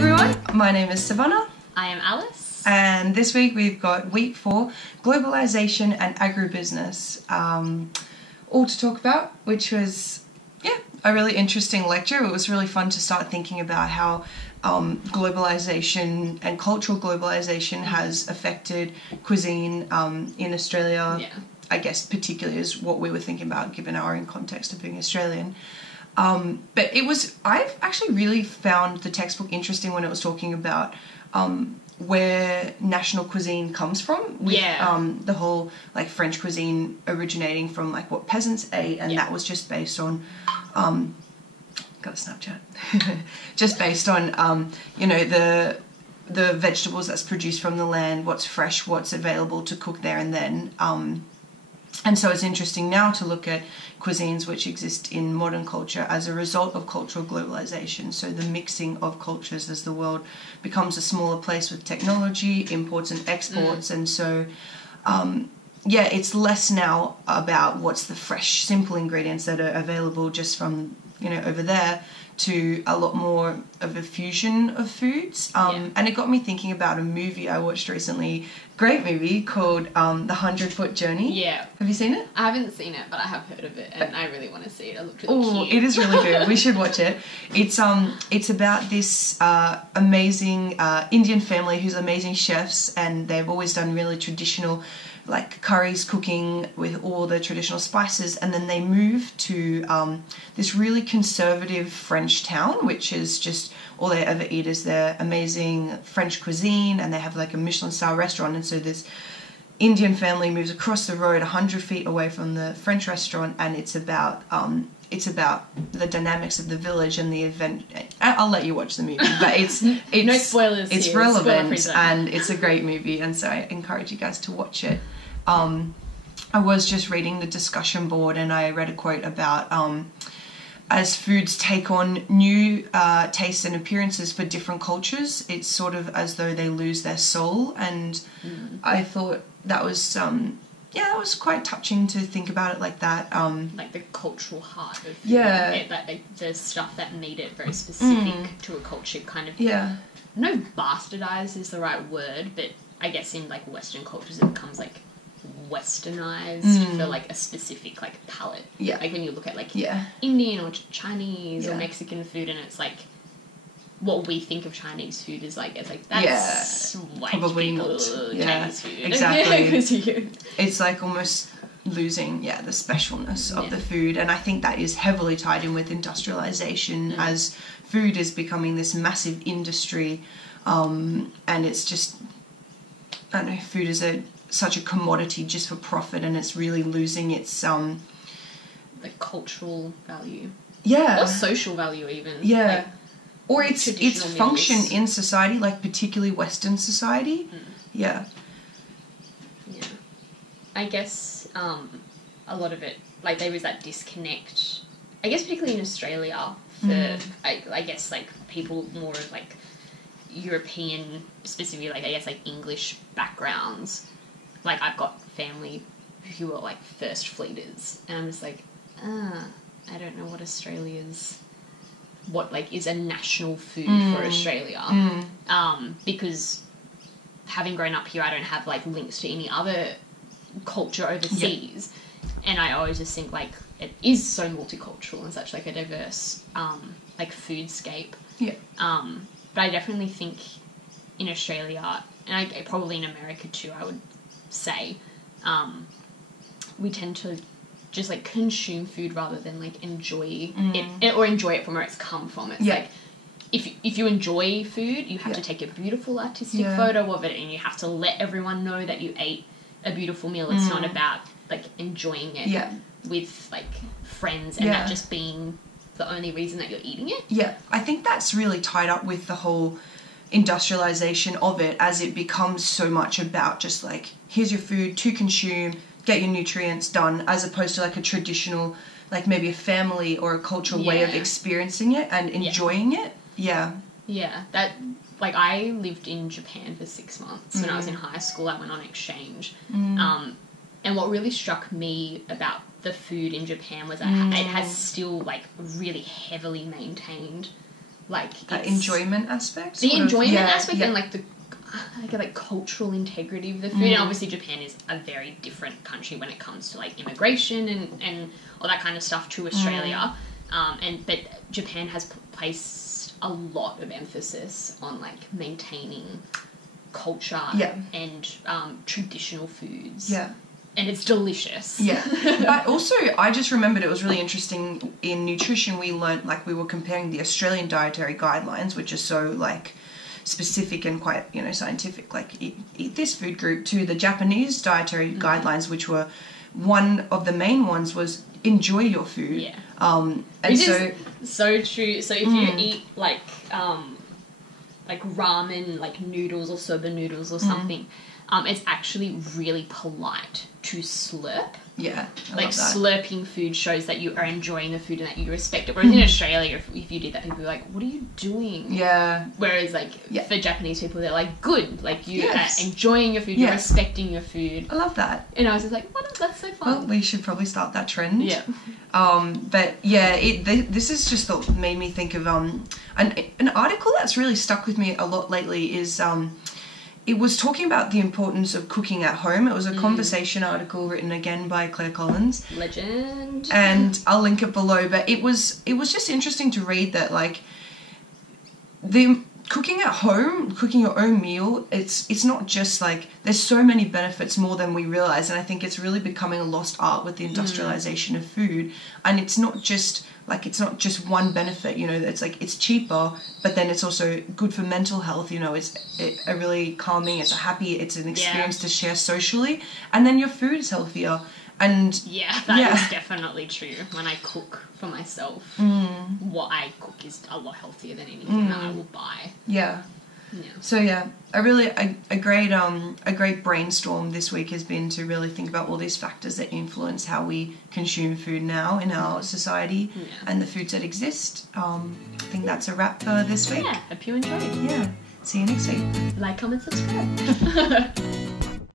everyone, my name is Savana. I am Alice. And this week we've got week 4, Globalization and Agribusiness, all to talk about, which was, a really interesting lecture. It was really fun to start thinking about how globalization and cultural globalization has affected cuisine in Australia. Yeah. I guess particularly is what we were thinking about given our own context of being Australian. But I've actually really found the textbook interesting when it was talking about where national cuisine comes from. With, the whole like French cuisine originating from like what peasants ate, and that was just based on, got a Snapchat, just based on, the vegetables that's produced from the land, what's fresh, what's available to cook there and then. And so it's interesting now to look at cuisines which exist in modern culture as a result of cultural globalization. So the mixing of cultures as the world becomes a smaller place with technology, imports and exports. And so, it's less now about what's the fresh, simple ingredients that are available just from, over there, to a lot more of a fusion of foods. And it got me thinking about a movie I watched recently, great movie called The 100-Foot Journey. Yeah. Have you seen it? I haven't seen it, but I have heard of it, and I really want to see it. It looked really cute. It is really good. We should watch it. It's about this amazing Indian family who's amazing chefs, and they've always done really traditional like curries, cooking with all the traditional spices, and then they move to this really conservative French town, which is just all they ever eat is their amazing French cuisine, and they have like a Michelin star restaurant. And so this Indian family moves across the road 100 feet away from the French restaurant, and it's about the dynamics of the village and the event. I'll let you watch the movie, but it's no spoilers. It's here. relevant and it's a great movie, and so I encourage you guys to watch it. I was just reading the discussion board, and I read a quote about as foods take on new tastes and appearances for different cultures, it's sort of as though they lose their soul. And I thought that was that was quite touching to think about it like that. Like the cultural heart of food. Yeah. Like the stuff that made it very specific to a culture kind of... Yeah. No, bastardized is the right word, but I guess in like Western cultures it becomes like westernized for like a specific like palate. Yeah. Like when you look at like Indian or Chinese or Mexican food, and it's like what we think of Chinese food is like, it's like that's white probably people not. Chinese food. Exactly. It's like almost losing the specialness of the food, and I think that is heavily tied in with industrialization as food is becoming this massive industry, and it's just, I don't know, food is such a commodity just for profit, and it's really losing its like cultural value, or social value even, like, or its function in society, like particularly Western society. I guess a lot of it, like there is that disconnect, I guess particularly in Australia for I guess like people more of like European, specifically like I guess like English backgrounds. Like I've got family who are like first fleeters, and I'm just like, I don't know what like is a national food for Australia, because having grown up here, I don't have like links to any other culture overseas, and I always just think like it is so multicultural and such like a diverse like foodscape. But I definitely think in Australia, and probably in America too, I would say, we tend to just like consume food rather than like enjoy it, or enjoy it from where it's come from. It's like if you enjoy food, you have to take a beautiful artistic photo of it, and you have to let everyone know that you ate a beautiful meal. It's not about like enjoying it with like friends and that just being the only reason that you're eating it. I think that's really tied up with the whole industrialization of it, as it becomes so much about just like, here's your food to consume, get your nutrients done, as opposed to like a traditional, like maybe a family or a cultural way of experiencing it and enjoying it. That, like, I lived in Japan for 6 months when I was in high school. I went on exchange, and what really struck me about the food in Japan was that it has still like really heavily maintained like that enjoyment aspect. The enjoyment aspect yeah. and like the like cultural integrity of the food. And obviously Japan is a very different country when it comes to like immigration and all that kind of stuff to Australia. But Japan has placed a lot of emphasis on like maintaining culture and traditional foods. Yeah. And it's delicious. Yeah. But also, I just remembered it was really interesting in nutrition. We learnt, like, we were comparing the Australian dietary guidelines, which are so, like, specific and quite, you know, scientific, like, eat this food group, to the Japanese dietary guidelines, which were, one of the main ones was enjoy your food. Yeah. And which is so true. So if you eat, like ramen, like noodles or soba noodles or something, it's actually really polite to slurp. Yeah, I like love that. Slurping food shows that you are enjoying the food and that you respect it. Whereas in Australia, if you did that, people would be like, "What are you doing?" Yeah. Whereas like for Japanese people, they're like, "Good, like you are enjoying your food, Yeah. you're respecting your food." I love that. And I was just like, "What? That's so fun." Well, we should probably start that trend. Yeah. But yeah, this is just made me think of an article that's really stuck with me a lot lately is it was talking about the importance of cooking at home. It was a conversation article written again by Claire Collins. Legend. And I'll link it below. But it was just interesting to read that, like, the cooking at home, cooking your own meal, it's not just like, there's so many benefits more than we realize. And I think it's really becoming a lost art with the industrialization of food. And it's not just one benefit, you know, it's like, it's cheaper, but then it's also good for mental health, you know, it's a really calming, it's an experience to share socially, and then your food is healthier. And that is definitely true. When I cook for myself, what I cook is a lot healthier than anything that I will buy. Yeah. So a great brainstorm this week has been to really think about all these factors that influence how we consume food now in our society and the foods that exist. I think that's a wrap for this week. Yeah, hope you enjoyed. Yeah. See you next week. Like, comment, subscribe.